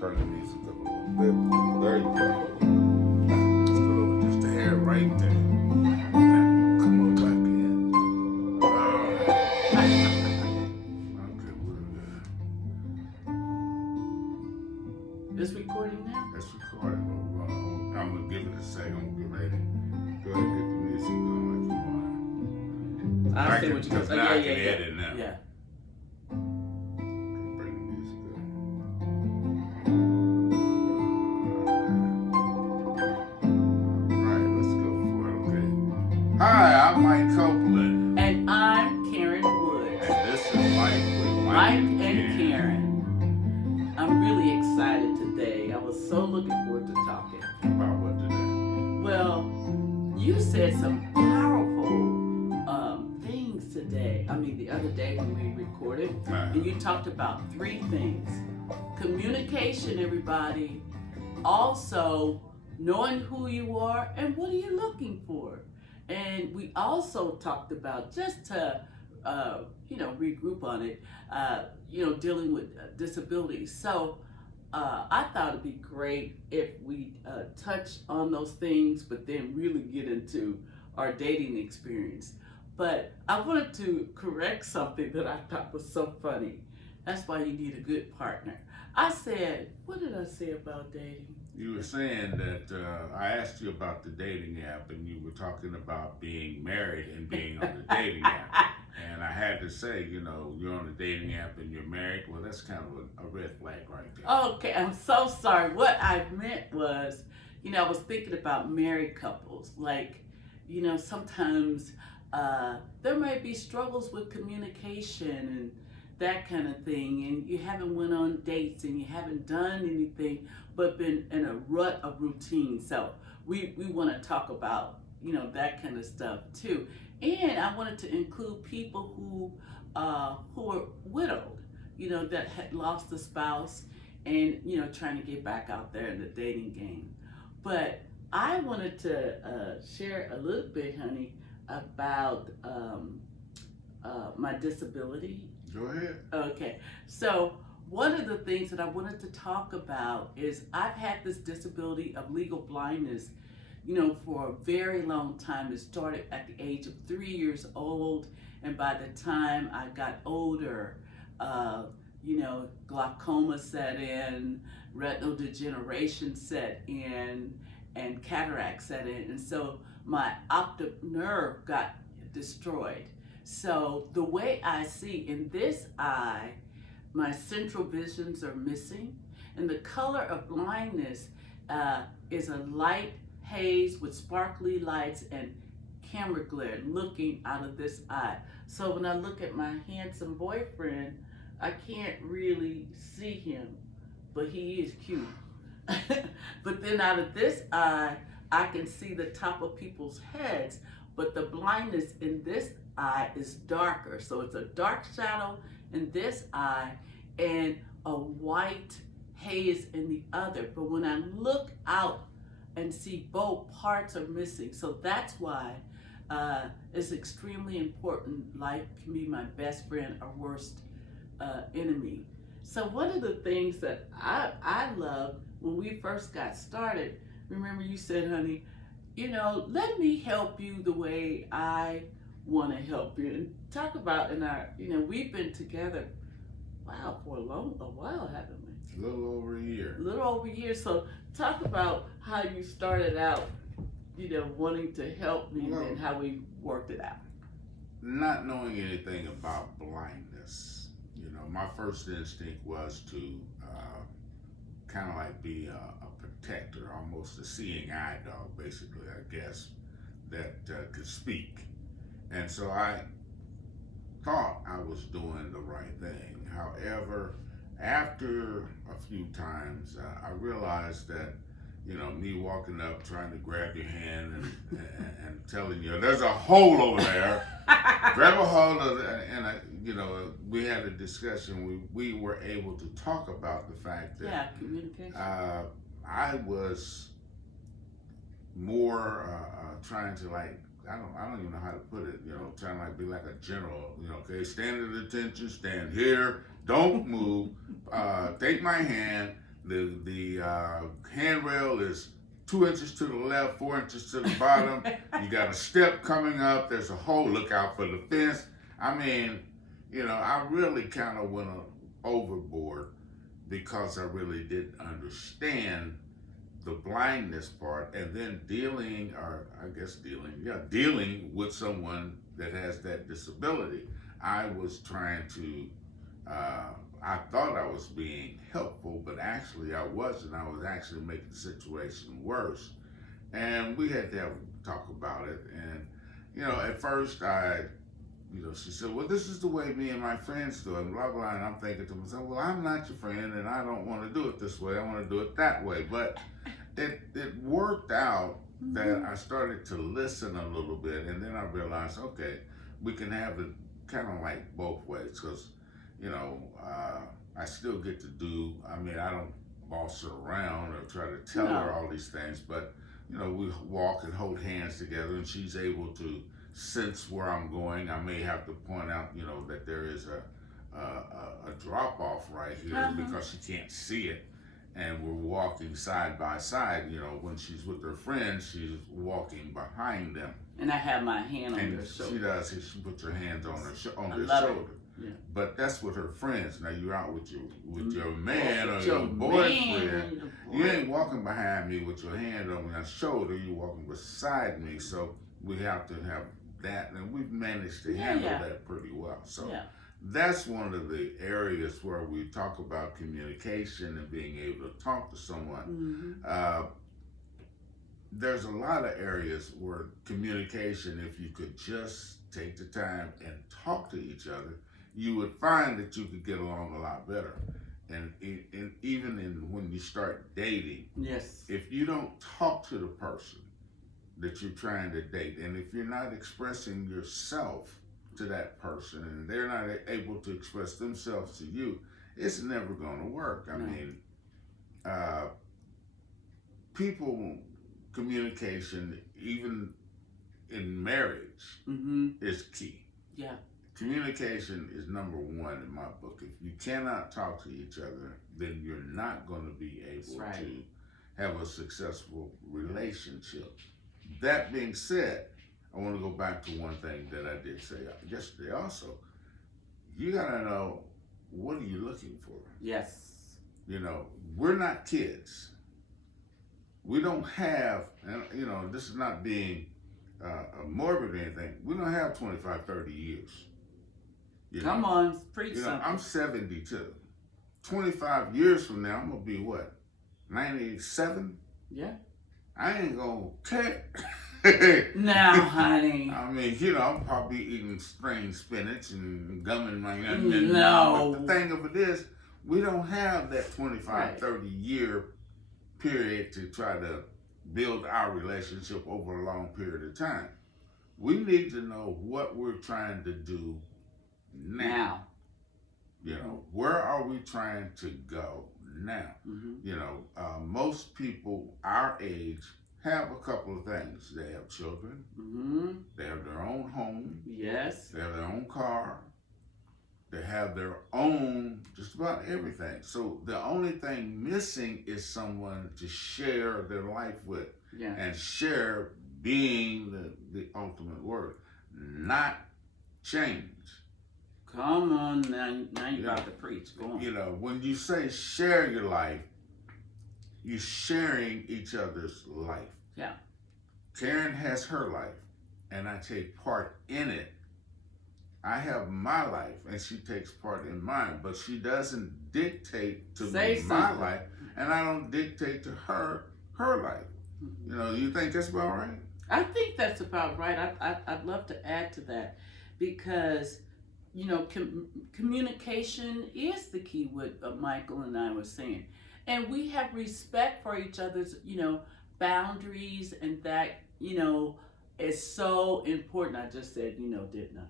Turn the music up a little bit. There you go. Let's go over just a hair right there. Now, come on back in. Okay, we're good. It's recording now? That's recorded. I'm gonna give it a second. I'm gonna get ready. Go ahead and get the music going if you want. I see what you're Because saying. now Yeah, I can yeah, yeah. edit now. Yeah. Bring the music up. Alright, let's go for it, okay? Hi, I'm Mike Copeland. And I'm Karen Woods. And this is Life with Mike and Karen. I'm really excited today. I was so looking forward to talking. About what today? Well, you said some powerful things today. I mean, the other day when we recorded, and you talked about 3 things. Communication, everybody. Also, knowing who you are and what are you looking for. And we also talked about, just to, regroup on it, dealing with disabilities. So I thought it'd be great if we touch on those things, but then really get into our dating experience. But I wanted to correct something that I thought was so funny. That's why you need a good partner. I said, what did I say about dating? You were saying that I asked you about the dating app, and you were talking about being married and being on the dating app. And I had to say, you're on the dating app and you're married. Well, that's kind of a red flag right there. Okay, I'm so sorry. What I meant was, I was thinking about married couples. Like, sometimes there might be struggles with communication and that kind of thing, and you haven't went on dates and you haven't done anything but been in a rut of routine. So we want to talk about that kind of stuff too. And I wanted to include people who were widowed, that had lost a spouse and trying to get back out there in the dating game. But I wanted to share a little bit, honey, about my disability. Go ahead. Okay, so one of the things that I wanted to talk about is I've had this disability of legal blindness, for a very long time. It started at the age of 3 years old, and by the time I got older, glaucoma set in, retinal degeneration set in, and cataract set in, and so my optic nerve got destroyed. So the way I see in this eye, my central visions are missing, and the color of blindness is a light haze with sparkly lights and camera glare looking out of this eye. So when I look at my handsome boyfriend, I can't really see him, but he is cute. But then out of this eye, I can see the top of people's heads, but the blindness in this eye is darker. So it's a dark shadow in this eye and a white haze in the other. But when I look out and see both parts are missing, so that's why it's extremely important. Life can be my best friend or worst enemy. So one of the things that I love when we first got started, remember you said, honey, let me help you the way I want to help you. And talk about in our, we've been together, for a while, haven't we? A little over a year. A little over a year. So talk about how you started out, wanting to help me, and how we worked it out. Not knowing anything about blindness, my first instinct was to kind of like be a protector, almost a seeing eye dog, basically, I guess, that could speak. And so I thought I was doing the right thing. However, after a few times, I realized that, me walking up, trying to grab your hand and telling you, there's a hole over there, grab a hold of it, and we had a discussion. We were able to talk about the fact that communication. I was more trying to I don't even know how to put it, trying to be like a general, okay, stand at attention, stand here, don't move, take my hand, the handrail is 2 inches to the left, 4 inches to the bottom. You got a step coming up. There's a hole. Look out for the fence. I mean, I really kind of went overboard because I really didn't understand the blindness part, and then dealing with someone that has that disability. I was trying to, I thought I was being helpful, but actually I wasn't. I was actually making the situation worse. And we had to have a talk about it. And, at first she said, well, this is the way me and my friends do it, and blah, blah. And I'm thinking to myself, well, I'm not your friend, and I don't want to do it this way. I want to do it that way. But it worked out that I started to listen a little bit, and then I realized, okay, we can have it kind of like both ways, because, I still get to do, I don't boss her around or try to tell her all these things, but, we walk and hold hands together, and she's able to sense where I'm going. I may have to point out, that there is a drop off right here because she can't see it. And we're walking side by side. When she's with her friends, she's walking behind them. And I have my hand on her shoulder. She does. She puts her hands on their shoulder. Yeah. But that's with her friends. Now you're out with your man or your boyfriend. You ain't walking behind me with your hand on my shoulder. You're walking beside me. So we have to have that, and we've managed to handle that pretty well. So. That's one of the areas where we talk about communication and being able to talk to someone. There's a lot of areas where communication, if you could just take the time and talk to each other, you would find that you could get along a lot better. And even when you start dating, if you don't talk to the person that you're trying to date, and if you're not expressing yourself to that person, and they're not able to express themselves to you, it's never going to work. I mean, people communication, even in marriage, is key. Yeah. Communication is number one in my book. If you cannot talk to each other, then you're not going to be able to have a successful relationship. That being said, I want to go back to one thing that I did say yesterday also. You got to know, what are you looking for? Yes. We're not kids. We don't have, and this is not being morbid or anything, we don't have 25, 30 years. Come on, preach something. I'm 72. 25 years from now, I'm going to be what? 97? Yeah. I ain't going to care. Now, honey. I mean, I'm probably eating spring spinach and gumming my onion. No. But the thing of it is, we don't have that 25, 30 year period to try to build our relationship over a long period of time. We need to know what we're trying to do now. Where are we trying to go now? Most people our age have a couple of things. They have children. They have their own home. Yes. They have their own car. They have their own just about everything. So the only thing missing is someone to share their life with. Yeah. And share being the ultimate word, not change. Come on, now you got to preach. Go on. When you say share your life, you're sharing each other's life. Yeah. Karen has her life, and I take part in it. I have my life, and she takes part in mine, but she doesn't dictate to me my life, and I don't dictate to her life. You think that's about right? I think that's about right. I'd love to add to that, because communication is the key, what Michael and I were saying. And we have respect for each other's, boundaries, and that, is so important. I just said, didn't I?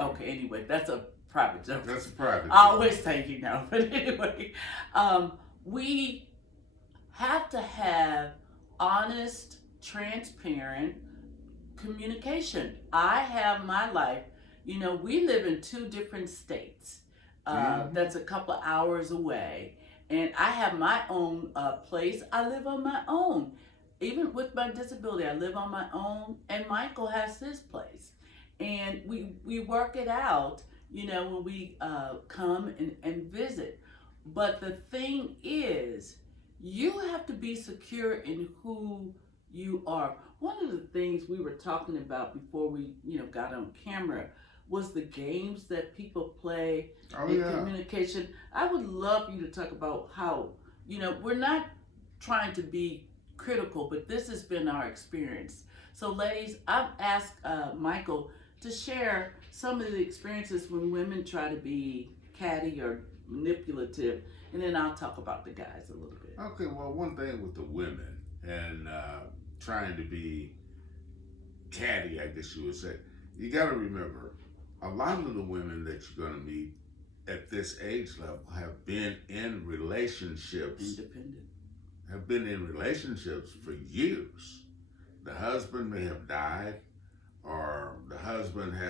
Okay, anyway, that's a private joke. That's a private joke. I always say, but anyway, we have to have honest, transparent communication. I have my life. We live in 2 different states. That's a couple of hours away. And I have my own place. I live on my own. Even with my disability, I live on my own, and Michael has his place. And we work it out, when we come and visit. But the thing is, you have to be secure in who you are. One of the things we were talking about before we, got on camera was the games that people play Oh in yeah. communication. I would love you to talk about how, we're not trying to be critical, but this has been our experience. So, ladies, I've asked Michael to share some of the experiences when women try to be catty or manipulative, and then I'll talk about the guys a little bit. Okay, well, one thing with the women and trying to be catty, I guess you would say, you got to remember, a lot of the women that you're going to meet at this age level have been in relationships, Independent. for years. The husband may have died, or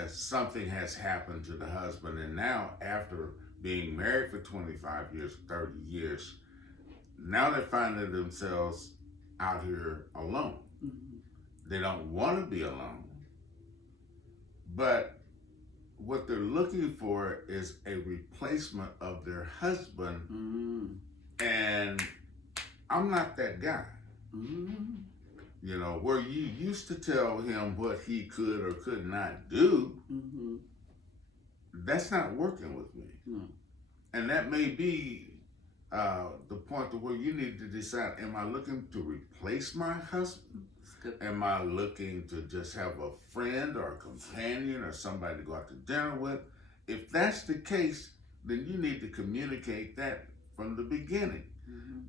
something has happened to the husband, and now after being married for 25 years, 30 years, now they're finding themselves out here alone. Mm-hmm. They don't want to be alone, but what they're looking for is a replacement of their husband. Mm-hmm. And I'm not that guy. Mm-hmm. Where you used to tell him what he could or could not do, Mm-hmm. that's not working with me. Mm-hmm. And that may be the point to where you need to decide, am I looking to replace my husband? Am I looking to just have a friend or a companion or somebody to go out to dinner with? If that's the case, then you need to communicate that from the beginning.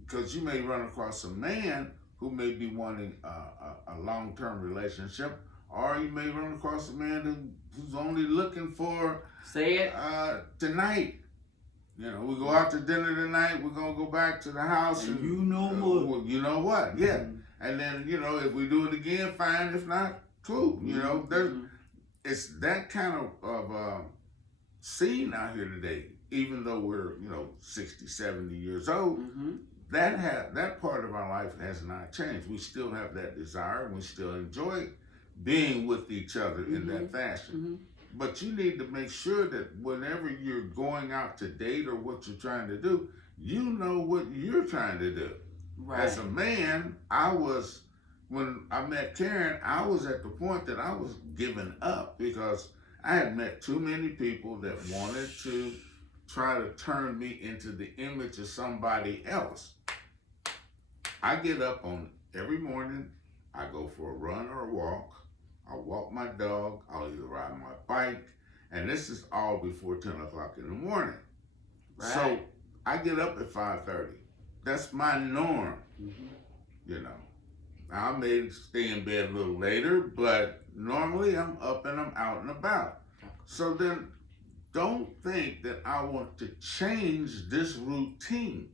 Because you may run across a man who may be wanting a long-term relationship, or you may run across a man who's only looking for Say it. Tonight. We go out to dinner tonight, we're going to go back to the house. And you know what? Well, you know what, yeah. And then, if we do it again, fine. If not, cool. It's that kind of scene out here today. Even though we're, 60, 70 years old, Mm-hmm. that part of our life has not changed. We still have that desire, and we still enjoy being with each other in that fashion. Mm-hmm. But you need to make sure that whenever you're going out to date or what you're trying to do, you know what you're trying to do. Right. As a man, when I met Karen, I was at the point that I was giving up because I had met too many people that wanted to try to turn me into the image of somebody else. I get up on every morning, I go for a run or a walk, I'll walk my dog, I'll either ride my bike, and this is all before 10 o'clock in the morning. Right. So I get up at 5:30. That's my norm. Mm-hmm. I may stay in bed a little later, but normally I'm up and I'm out and about. So then don't think that I want to change this routine,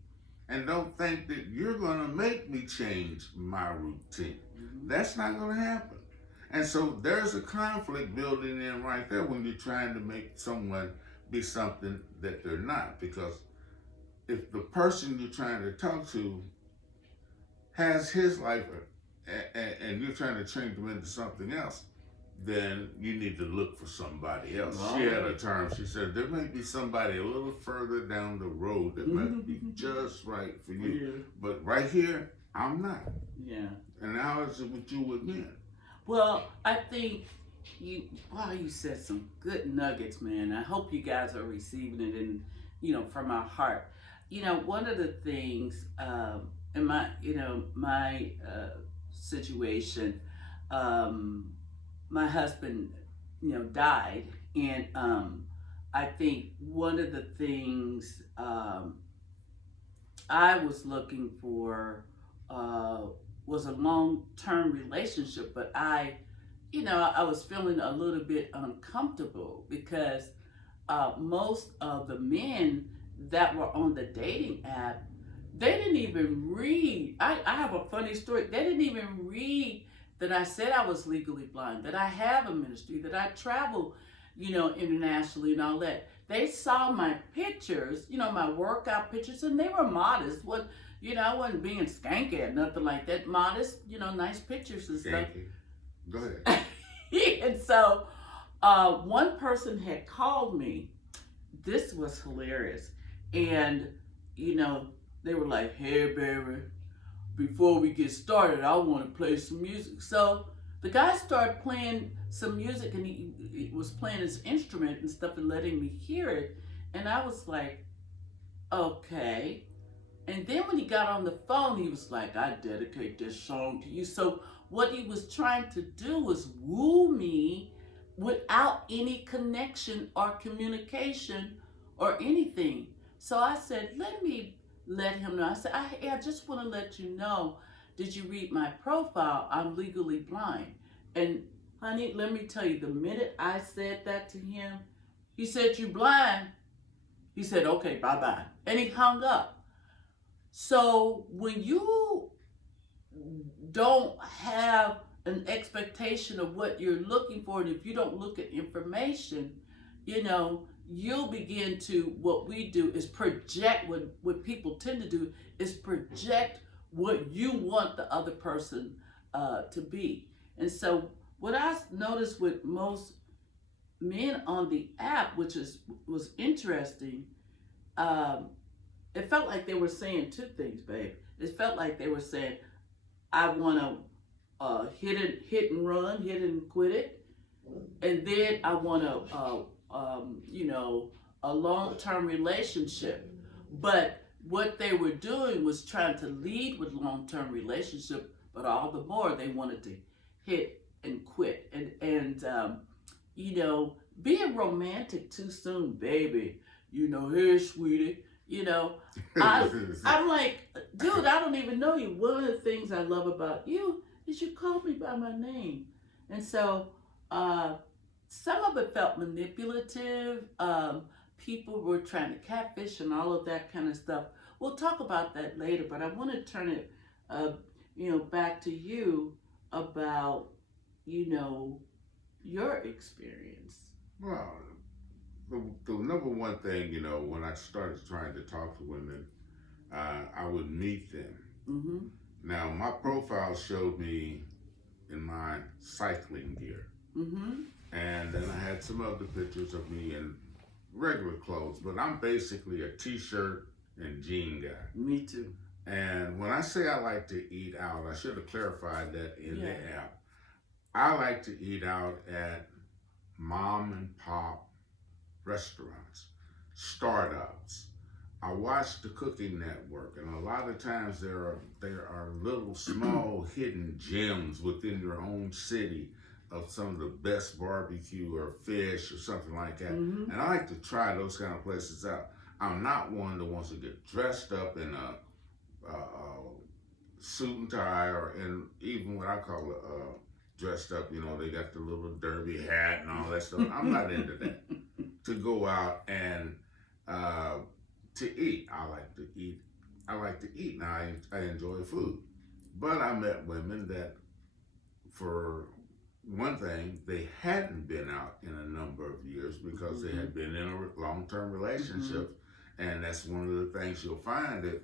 and don't think that you're going to make me change my routine. Mm-hmm. That's not going to happen. And so there's a conflict building in right there when you're trying to make someone be something that they're not. Because if the person you're trying to talk to has his life and you're trying to change them into something else, then you need to look for somebody else. Right. She had a term, she said, there may be somebody a little further down the road that might be just right for you. Yeah. But right here, I'm not. Yeah. And how is it with you with men? Well, I think you said some good nuggets, man. I hope you guys are receiving it and, from our heart. One of the things in my situation, my husband, died, and I think one of the things I was looking for was a long-term relationship, but I was feeling a little bit uncomfortable because most of the men that were on the dating app, they didn't even read. I have a funny story. They didn't even read that I said I was legally blind, that I have a ministry, that I travel, internationally and all that. they saw my pictures, my workout pictures, and they were modest. What, I wasn't being skanky or nothing like that. Modest, nice pictures and stuff. Thank you. Go ahead. And so, one person had called me. This was hilarious, and they were like, "Hey, baby, before we get started, I want to play some music." So the guy started playing some music, and he was playing his instrument and stuff and letting me hear it. And I was like, okay. And then when he got on the phone, he was like, "I dedicate this song to you." So what he was trying to do was woo me without any connection or communication or anything. So I said, let me let him know. I said, I just want to let you know, did you read my profile? I'm legally blind. And honey, let me tell you, the minute I said that to him, he said, "You blind?" He said, "Okay, bye-bye." And he hung up. So when you don't have an expectation of what you're looking for, and if you don't look at information, you'll begin to, what we do is project, what people tend to do is project what you want the other person to be. And so what I noticed with most men on the app, which was interesting, it felt like they were saying two things, babe. It felt like they were saying, "I want to hit and run, hit and quit it, and then I want to, a long-term relationship." But what they were doing was trying to lead with long-term relationship, but all the more they wanted to hit and quit, and being romantic too soon, baby. "Hey, sweetie." I'm like, dude, I don't even know you. One of the things I love about you is you call me by my name. And so some of it felt manipulative. People were trying to catfish and all of that kind of stuff. We'll talk about that later, but I want to turn it, back to you about, your experience. Well, the number one thing, when I started trying to talk to women, I would meet them. Mm-hmm. Now, my profile showed me in my cycling gear. Mm-hmm. And then I had some other pictures of me in regular clothes, but I'm basically a t-shirt and jean guy. Me too. And when I say I like to eat out, I should have clarified that in the Yeah. app. I like to eat out at mom and pop restaurants, startups. I watch the Cooking Network, and a lot of times there are little small hidden gems within your own city of some of the best barbecue or fish or something like that. Mm-hmm. And I like to try those kind of places out. I'm not one that wants to get dressed up in a suit and tie, or in even what I call dressed up. They got the little derby hat and all that stuff. I'm not into that. To go out and to eat. I like to eat. I like to eat. Now I enjoy food, but I met women that, for one thing, they hadn't been out in a number of years because they had been in a long-term relationship, and that's one of the things you'll find, that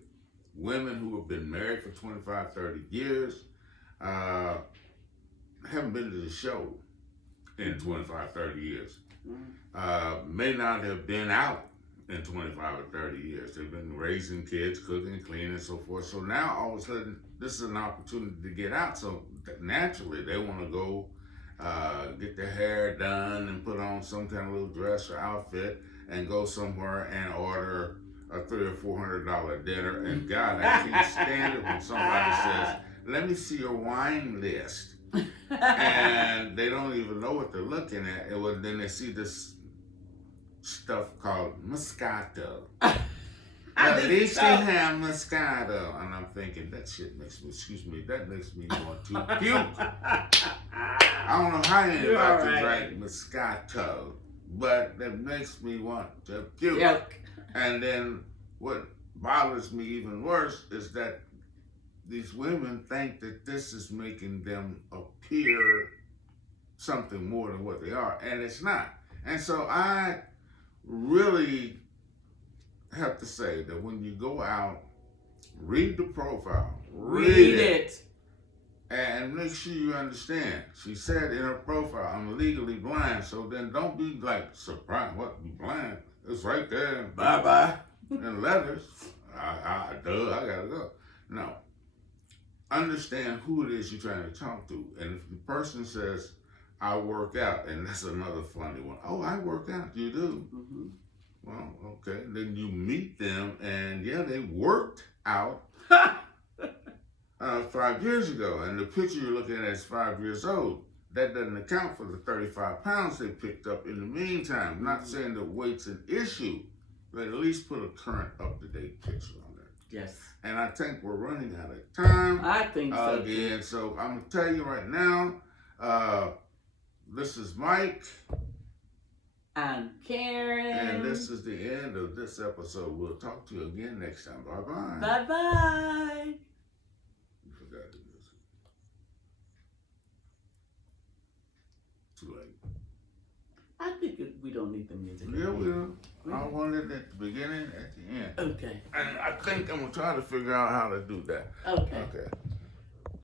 women who have been married for 25, 30 years haven't been to the show in 25, 30 years. May not have been out in 25 or 30 years. They've been raising kids, cooking, cleaning, and so forth. So now all of a sudden, this is an opportunity to get out. So naturally, they want to go get their hair done and put on some kind of little dress or outfit and go somewhere and order a $300 or $400 dinner. And God, I can't stand it when somebody says, "Let me see your wine list." And they don't even know what they're looking at. Then they see this stuff called Moscato. At least they have Moscato. And I'm thinking, that shit makes me, that makes me want to puke. I don't know how you're about to drink Moscato, but that makes me want to puke. Yep. And then what bothers me even worse is that these women think that this is making them appear something more than what they are, and it's not. And so I really have to say that when you go out, read the profile, Read it. and make sure you understand. She said in her profile, I'm legally blind, so then don't be like surprised. What, you blind? It's right there. Bye bye. In letters. I gotta go. No. Understand who it is you're trying to talk to. And if the person says, I work out, and that's another funny one. Oh, I work out. You do? Mm-hmm. Well, okay. Then you meet them, and yeah, they worked out 5 years ago, and the picture you're looking at is 5 years old. That doesn't account for the 35 pounds they picked up in the meantime. I'm not saying that weight's an issue, but at least put a current, up-to-date picture on there. Yes. And I think we're running out of time I think so. again. So I'm going to tell you right now, this is Mike. I'm Karen. And this is the end of this episode. We'll talk to you again next time. Bye-bye. Bye-bye. You forgot the music. Too late. I think we don't need the music. Yeah, we do. I wanted it at the beginning, at the end. Okay. And I think I'm going to try to figure out how to do that. Okay. Okay.